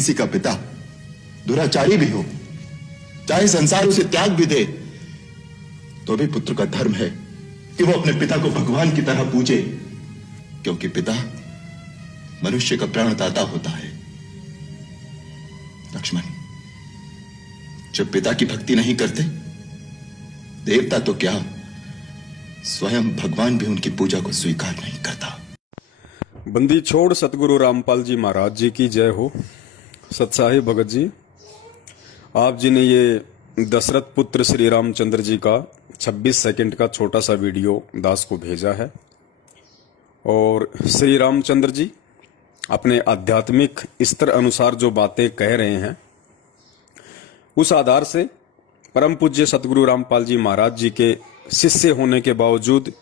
किसी का पिता दुराचारी भी हो, चाहे संसार उसे त्याग भी दे, तो भी पुत्र का धर्म है कि वो अपने पिता को भगवान की तरह पूजे, क्योंकि पिता मनुष्य का प्राणदाता होता है। लक्ष्मण, जब पिता की भक्ति नहीं करते, देवता तो क्या, स्वयं भगवान भी उनकी पूजा को स्वीकार नहीं करता। बंदी छोड़ सतगुरु रामपाल जी महाराज जी की जय हो। सत्साही भगत जी, आप जी ने ये दशरथ पुत्र श्री रामचंद्र जी का 26 सेकंड का छोटा सा वीडियो दास को भेजा है। और श्री रामचंद्र जी अपने आध्यात्मिक स्तर अनुसार जो बातें कह रहे हैं, उस आधार से परम पूज्य सतगुरु रामपाल जी महाराज जी के शिष्य होने के बावजूद,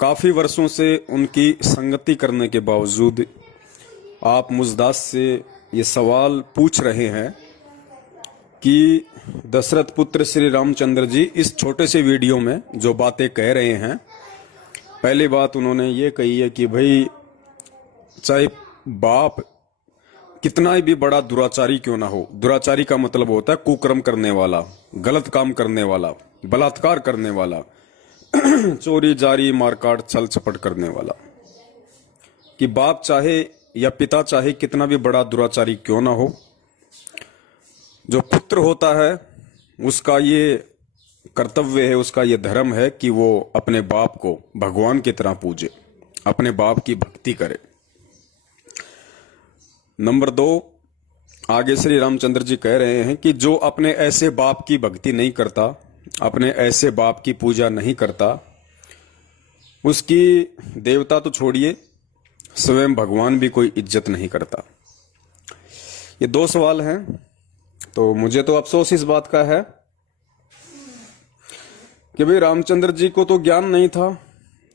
काफ़ी वर्षों से उनकी संगति करने के बावजूद, आप मुझदास से ये सवाल पूछ रहे हैं कि दशरथ पुत्र श्री रामचंद्र जी इस छोटे से वीडियो में जो बातें कह रहे हैं, पहली बात उन्होंने ये कही है कि भाई चाहे बाप कितना ही भी बड़ा दुराचारी क्यों ना हो, दुराचारी का मतलब होता है कुकर्म करने वाला, गलत काम करने वाला, बलात्कार करने वाला, चोरी जारी मारकाट छल चपट करने वाला, कि बाप चाहे या पिता चाहे कितना भी बड़ा दुराचारी क्यों ना हो, जो पुत्र होता है उसका ये कर्तव्य है, उसका ये धर्म है कि वो अपने बाप को भगवान की तरह पूजे, अपने बाप की भक्ति करे। नंबर 2, आगे श्री रामचंद्र जी कह रहे हैं कि जो अपने ऐसे बाप की भक्ति नहीं करता, अपने ऐसे बाप की पूजा नहीं करता, उसकी देवता तो छोड़िए, स्वयं भगवान भी कोई इज्जत नहीं करता। ये 2 सवाल हैं। तो मुझे तो अफसोस इस बात का है कि भाई रामचंद्र जी को तो ज्ञान नहीं था,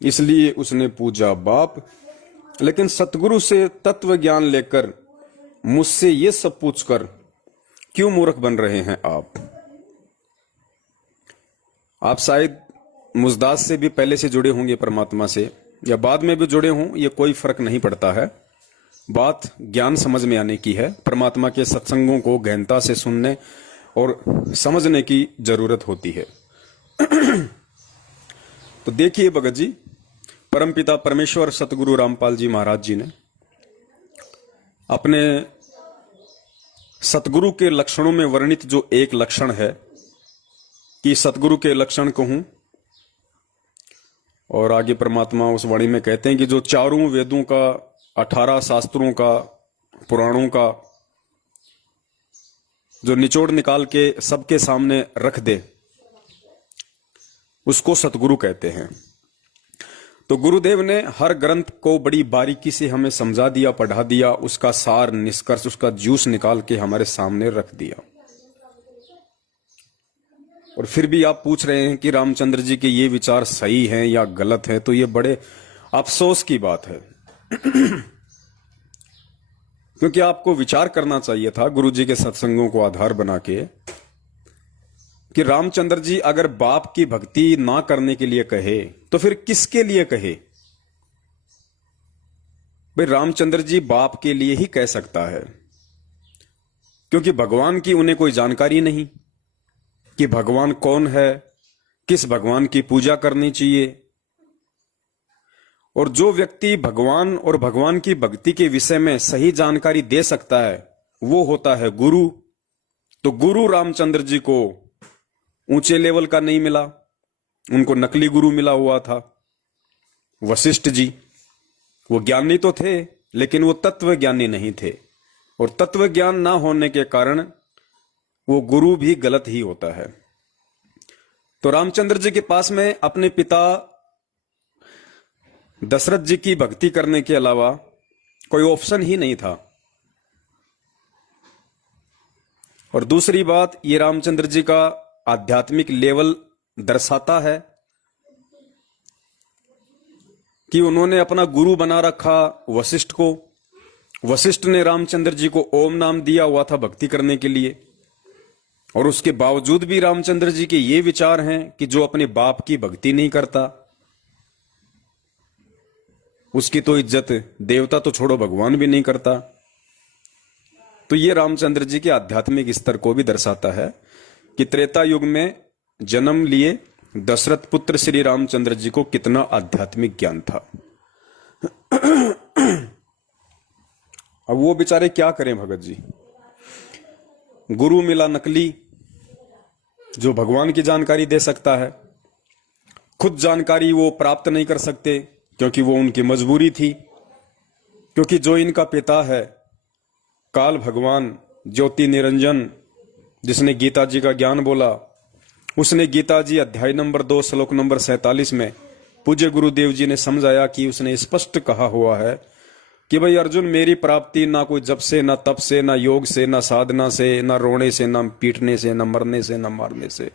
इसलिए उसने पूजा बाप, लेकिन सतगुरु से तत्व ज्ञान लेकर मुझसे ये सब पूछकर क्यों मूर्ख बन रहे हैं आप शायद मुझदास से भी पहले से जुड़े होंगे परमात्मा से, या बाद में भी जुड़े हों, ये कोई फर्क नहीं पड़ता है। बात ज्ञान समझ में आने की है। परमात्मा के सत्संगों को गहनता से सुनने और समझने की जरूरत होती है। तो देखिए भगत जी, परमपिता परमेश्वर सतगुरु रामपाल जी महाराज जी ने अपने सतगुरु के लक्षणों में वर्णित जो एक लक्षण है कि सतगुरु के लक्षण कहूं, और आगे परमात्मा उस वाणी में कहते हैं कि जो चारों वेदों का, 18 शास्त्रों का, पुराणों का जो निचोड़ निकाल के सबके सामने रख दे, उसको सतगुरु कहते हैं। तो गुरुदेव ने हर ग्रंथ को बड़ी बारीकी से हमें समझा दिया, पढ़ा दिया, उसका सार निष्कर्ष, उसका जूस निकाल के हमारे सामने रख दिया। और फिर भी आप पूछ रहे हैं कि रामचंद्र जी के ये विचार सही हैं या गलत हैं, तो ये बड़े अफसोस की बात है। क्योंकि आपको विचार करना चाहिए था गुरु जी के सत्संगों को आधार बना के कि रामचंद्र जी अगर बाप की भक्ति ना करने के लिए कहे तो फिर किसके लिए कहे। भाई रामचंद्र जी बाप के लिए ही कह सकता है, क्योंकि भगवान की उन्हें कोई जानकारी नहीं कि भगवान कौन है, किस भगवान की पूजा करनी चाहिए। और जो व्यक्ति भगवान और भगवान की भक्ति के विषय में सही जानकारी दे सकता है, वो होता है गुरु। तो गुरु रामचंद्र जी को ऊंचे लेवल का नहीं मिला, उनको नकली गुरु मिला हुआ था, वशिष्ठ जी। वो ज्ञानी तो थे, लेकिन वो तत्व ज्ञानी नहीं थे, और तत्व ज्ञान ना होने के कारण वो गुरु भी गलत ही होता है। तो रामचंद्र जी के पास में अपने पिता दशरथ जी की भक्ति करने के अलावा कोई ऑप्शन ही नहीं था। और दूसरी बात, ये रामचंद्र जी का आध्यात्मिक लेवल दर्शाता है कि उन्होंने अपना गुरु बना रखा वशिष्ठ को। वशिष्ठ ने रामचंद्र जी को ओम नाम दिया हुआ था भक्ति करने के लिए, और उसके बावजूद भी रामचंद्र जी के ये विचार हैं कि जो अपने बाप की भक्ति नहीं करता, उसकी तो इज्जत देवता तो छोड़ो भगवान भी नहीं करता। तो ये रामचंद्र जी के आध्यात्मिक स्तर को भी दर्शाता है कि त्रेता युग में जन्म लिए दशरथ पुत्र श्री रामचंद्र जी को कितना आध्यात्मिक ज्ञान था। अब वो बेचारे क्या करें भगत जी, गुरु मिला नकली जो भगवान की जानकारी दे सकता है, खुद जानकारी वो प्राप्त नहीं कर सकते क्योंकि वो उनकी मजबूरी थी, क्योंकि जो इनका पिता है काल भगवान ज्योति निरंजन जिसने गीता जी का ज्ञान बोला, उसने गीता जी अध्याय नंबर 2 श्लोक नंबर 47 में पूज्य गुरुदेव जी ने समझाया कि उसने स्पष्ट कहा हुआ है कि भाई अर्जुन, मेरी प्राप्ति ना कोई जप से, ना तप से, ना योग से, ना साधना से, ना रोने से, ना पीटने से, ना मरने से, ना मारने से,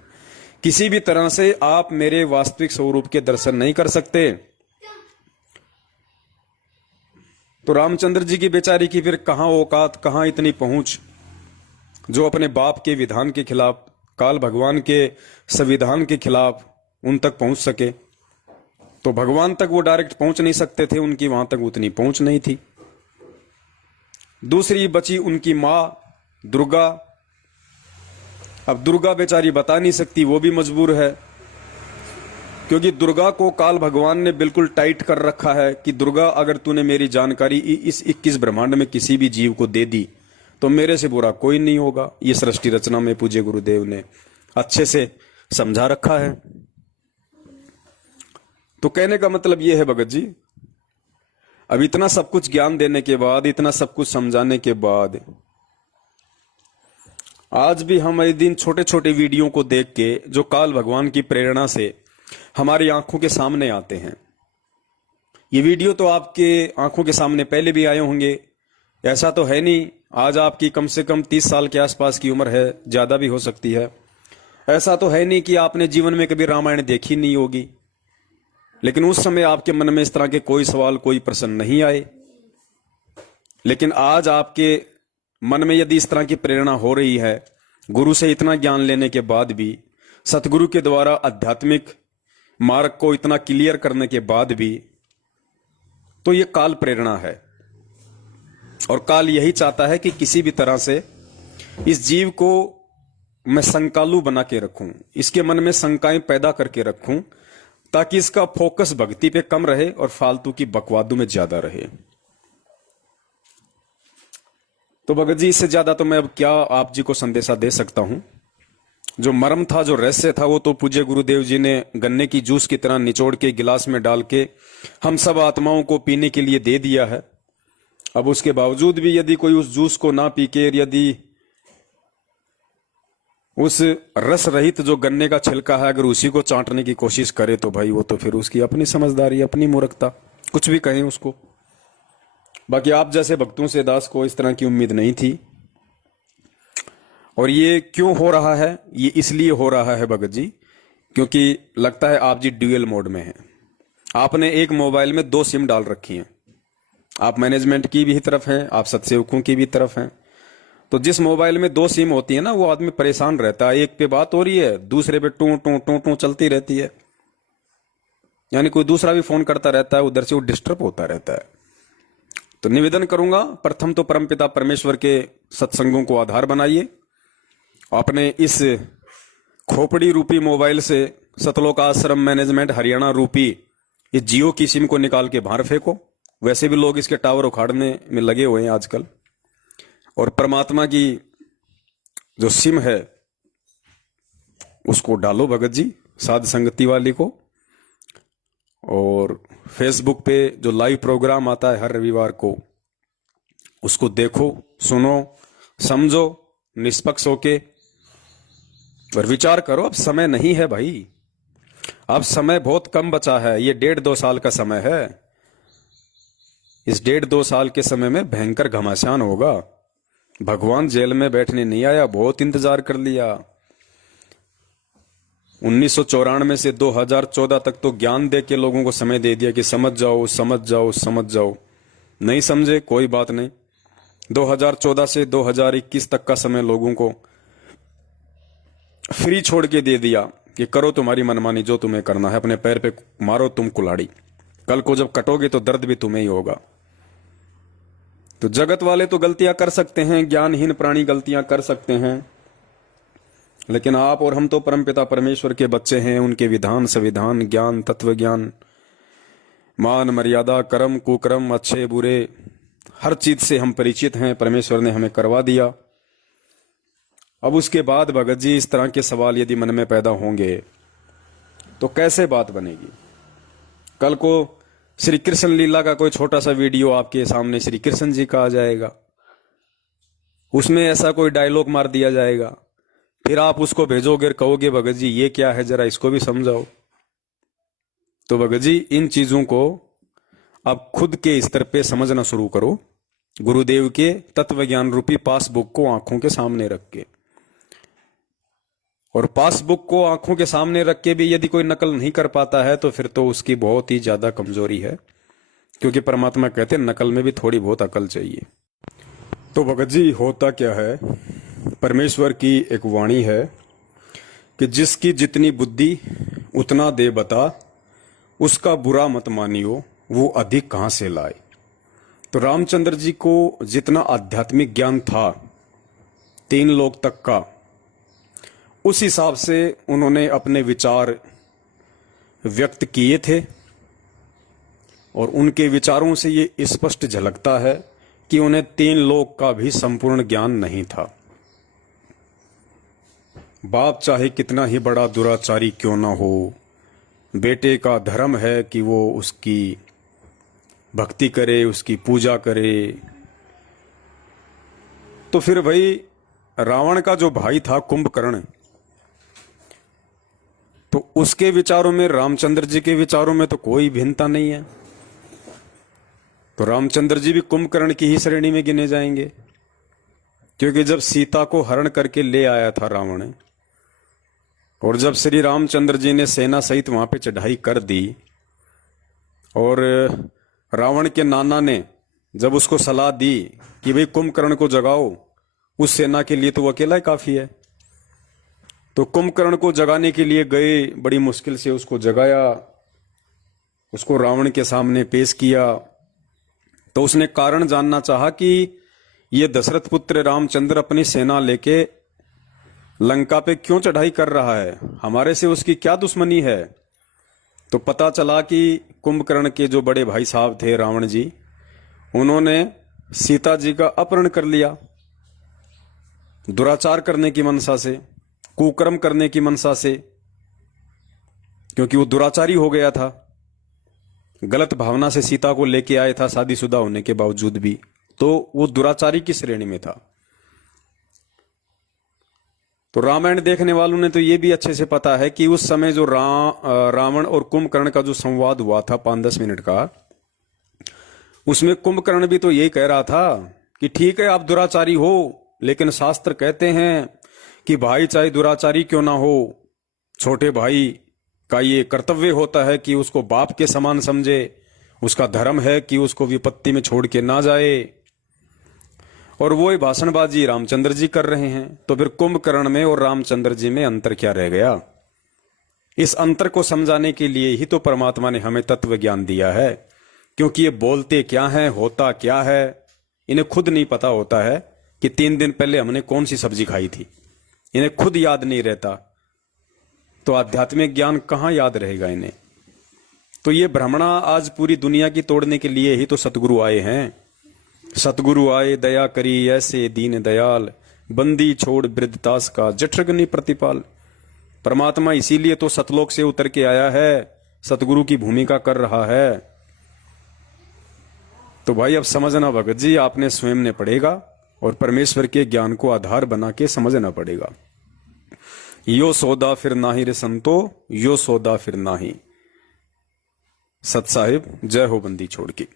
किसी भी तरह से आप मेरे वास्तविक स्वरूप के दर्शन नहीं कर सकते। तो रामचंद्र जी की बेचारी की फिर कहां औकात, कहां इतनी पहुंच जो अपने बाप के विधान के खिलाफ, काल भगवान के संविधान के खिलाफ उन तक पहुंच सके। तो भगवान तक वो डायरेक्ट पहुंच नहीं सकते थे, उनकी वहां तक उतनी पहुंच नहीं थी। दूसरी बची उनकी मां दुर्गा। अब दुर्गा बेचारी बता नहीं सकती, वो भी मजबूर है, क्योंकि दुर्गा को काल भगवान ने बिल्कुल टाइट कर रखा है कि दुर्गा, अगर तूने मेरी जानकारी इस 21 ब्रह्मांड में किसी भी जीव को दे दी तो मेरे से बुरा कोई नहीं होगा। ये सृष्टि रचना में पूज्य गुरुदेव ने अच्छे से समझा रखा है। तो कहने का मतलब यह है भगत जी, अब इतना सब कुछ ज्ञान देने के बाद, इतना सब कुछ समझाने के बाद, आज भी हम एक दिन छोटे छोटे वीडियो को देख के जो काल भगवान की प्रेरणा से हमारी आंखों के सामने आते हैं, ये वीडियो तो आपके आंखों के सामने पहले भी आए होंगे। ऐसा तो है नहीं, आज आपकी कम से कम 30 साल के आसपास की उम्र है, ज्यादा भी हो सकती है। ऐसा तो है नहीं कि आपने जीवन में कभी रामायण देखी नहीं होगी, लेकिन उस समय आपके मन में इस तरह के कोई सवाल, कोई प्रश्न नहीं आए। लेकिन आज आपके मन में यदि इस तरह की प्रेरणा हो रही है, गुरु से इतना ज्ञान लेने के बाद भी, सतगुरु के द्वारा आध्यात्मिक मार्ग को इतना क्लियर करने के बाद भी, तो ये काल प्रेरणा है। और काल यही चाहता है कि किसी भी तरह से इस जीव को मैं शंकालु बना के रखूं, इसके मन में शंकाएं पैदा करके रखूं, ताकि इसका फोकस भक्ति पे कम रहे और फालतू की बकवादों में ज्यादा रहे। तो भगत जी, इससे ज्यादा तो मैं अब क्या आप जी को संदेशा दे सकता हूं। जो मर्म था, जो रहस्य था, वो तो पूज्य गुरुदेव जी ने गन्ने की जूस की तरह निचोड़ के गिलास में डाल के हम सब आत्माओं को पीने के लिए दे दिया है। अब उसके बावजूद भी यदि कोई उस जूस को ना पी के, यदि उस रस रहित जो गन्ने का छिलका है, अगर उसी को चाटने की कोशिश करे, तो भाई वो तो फिर उसकी अपनी समझदारी, अपनी मूर्खता, कुछ भी कहें उसको। बाकी आप जैसे भक्तों से दास को इस तरह की उम्मीद नहीं थी। और ये क्यों हो रहा है? ये इसलिए हो रहा है भगत जी, क्योंकि लगता है आप जी ड्यूअल मोड में हैं। आपने एक मोबाइल में 2 सिम डाल रखी हैं। आप मैनेजमेंट की भी तरफ हैं, आप सत्सेवकों की भी तरफ हैं। तो जिस मोबाइल में 2 सिम होती है ना, वो आदमी परेशान रहता है। एक पे बात हो रही है, दूसरे पे टू टू टू टू चलती रहती है, यानी कोई दूसरा भी फोन करता रहता है, उधर से वो डिस्टर्ब होता रहता है। तो निवेदन करूंगा, प्रथम तो परमपिता परमेश्वर के सत्संगों को आधार बनाइए। अपने इस खोपड़ी रूपी मोबाइल से सतलोक आश्रम मैनेजमेंट हरियाणा रूपी इस जियो की सिम को निकाल के बाहर फेंको। वैसे भी लोग इसके टावर उखाड़ने में लगे हुए हैं आजकल। और परमात्मा की जो सिम है उसको डालो भगत जी, साध संगति वाली को। और फेसबुक पे जो लाइव प्रोग्राम आता है हर रविवार को, उसको देखो, सुनो, समझो निष्पक्ष होके और विचार करो। अब समय नहीं है भाई, अब समय बहुत कम बचा है। ये 1.5-2 साल का समय है। इस 1.5-2 साल के समय में भयंकर घमासान होगा। भगवान जेल में बैठने नहीं आया, बहुत इंतजार कर लिया। 1994 से 2014 तक तो ज्ञान दे के लोगों को समय दे दिया कि समझ जाओ समझ जाओ समझ जाओ। नहीं समझे कोई बात नहीं। 2014 से 2021 तक का समय लोगों को फ्री छोड़ के दे दिया कि करो तुम्हारी मनमानी, जो तुम्हें करना है, अपने पैर पे मारो तुम कुल्हाड़ी। कल को जब कटोगे तो दर्द भी तुम्हें ही होगा। तो जगत वाले तो गलतियां कर सकते हैं, ज्ञानहीन प्राणी गलतियां कर सकते हैं, लेकिन आप और हम तो परमपिता परमेश्वर के बच्चे हैं। उनके विधान, संविधान, ज्ञान, तत्व ज्ञान, मान मर्यादा, कर्म कुकर्म, अच्छे बुरे, हर चीज से हम परिचित हैं। परमेश्वर ने हमें करवा दिया। अब उसके बाद भगत जी इस तरह के सवाल यदि मन में पैदा होंगे तो कैसे बात बनेगी? कल को श्री कृष्ण लीला का कोई छोटा सा वीडियो आपके सामने श्री कृष्ण जी का आ जाएगा, उसमें ऐसा कोई डायलॉग मार दिया जाएगा, फिर आप उसको भेजोगे, कहोगे भगत जी ये क्या है, जरा इसको भी समझाओ। तो भगत जी इन चीजों को आप खुद के स्तर पे समझना शुरू करो, गुरुदेव के तत्व ज्ञान रूपी पासबुक को आंखों के सामने रख के। और पासबुक को आंखों के सामने रख के भी यदि कोई नकल नहीं कर पाता है तो फिर तो उसकी बहुत ही ज्यादा कमजोरी है, क्योंकि परमात्मा कहते हैं नकल में भी थोड़ी बहुत अकल चाहिए। तो भगत जी होता क्या है, परमेश्वर की एक वाणी है कि जिसकी जितनी बुद्धि उतना दे बता, उसका बुरा मत मानियो, वो अधिक कहां से लाए। तो रामचंद्र जी को जितना आध्यात्मिक ज्ञान था 3 लोक तक का, उस हिसाब से उन्होंने अपने विचार व्यक्त किए थे। और उनके विचारों से ये स्पष्ट झलकता है कि उन्हें 3 लोक का भी संपूर्ण ज्ञान नहीं था। बाप चाहे कितना ही बड़ा दुराचारी क्यों ना हो, बेटे का धर्म है कि वो उसकी भक्ति करे, उसकी पूजा करे। तो फिर भाई रावण का जो भाई था कुंभकर्ण, तो उसके विचारों में रामचंद्र जी के विचारों में तो कोई भिन्नता नहीं है। तो रामचंद्र जी भी कुंभकर्ण की ही श्रेणी में गिने जाएंगे, क्योंकि जब सीता को हरण करके ले आया था रावण, और जब श्री रामचंद्र जी ने सेना सहित वहां पे चढ़ाई कर दी, और रावण के नाना ने जब उसको सलाह दी कि भाई कुंभकर्ण को जगाओ, उस सेना के लिए तो वो अकेला ही काफी है, तो कुंभकर्ण को जगाने के लिए गए, बड़ी मुश्किल से उसको जगाया, उसको रावण के सामने पेश किया। तो उसने कारण जानना चाहा कि ये दशरथ पुत्र रामचंद्र अपनी सेना लेके लंका पे क्यों चढ़ाई कर रहा है, हमारे से उसकी क्या दुश्मनी है। तो पता चला कि कुंभकर्ण के जो बड़े भाई साहब थे रावण जी, उन्होंने सीता जी का अपहरण कर लिया, दुराचार करने की मनसा से, कुकर्म करने की मनसा से, क्योंकि वो दुराचारी हो गया था, गलत भावना से सीता को लेके आया था शादीशुदा होने के बावजूद भी, तो वो दुराचारी की श्रेणी में था। तो रामायण देखने वालों ने तो ये भी अच्छे से पता है कि उस समय जो रावण और कुंभकर्ण का जो संवाद हुआ था 5-10 मिनट का, उसमें कुंभकर्ण भी तो यही कह रहा था कि ठीक है आप दुराचारी हो, लेकिन शास्त्र कहते हैं कि भाई चाहे दुराचारी क्यों ना हो, छोटे भाई का ये कर्तव्य होता है कि उसको बाप के समान समझे, उसका धर्म है कि उसको विपत्ति में छोड़ के ना जाए। और वो भाषणबाजी रामचंद्र जी कर रहे हैं। तो फिर कुंभकर्ण में और रामचंद्र जी में अंतर क्या रह गया? इस अंतर को समझाने के लिए ही तो परमात्मा ने हमें तत्व ज्ञान दिया है, क्योंकि ये बोलते क्या हैं, होता क्या है, इन्हें खुद नहीं पता होता है कि 3 दिन पहले हमने कौन सी सब्जी खाई थी, इन्हें खुद याद नहीं रहता, तो आध्यात्मिक ज्ञान कहां याद रहेगा इन्हें। तो ये भ्रमणा आज पूरी दुनिया की तोड़ने के लिए ही तो सतगुरु आए हैं। सतगुरु आए दया करी ऐसे दीन दयाल, बंदी छोड़ वृद्धतास का जठरग्नि प्रतिपाल। परमात्मा इसीलिए तो सतलोक से उतर के आया है, सतगुरु की भूमिका कर रहा है। तो भाई अब समझना भगत जी आपने स्वयं ने पड़ेगा, और परमेश्वर के ज्ञान को आधार बना के समझना पड़ेगा। यो सौदा फिर नाही रे संतो, यो सौदा फिर नाही। सत साहिब जय हो बंदी छोड़ के।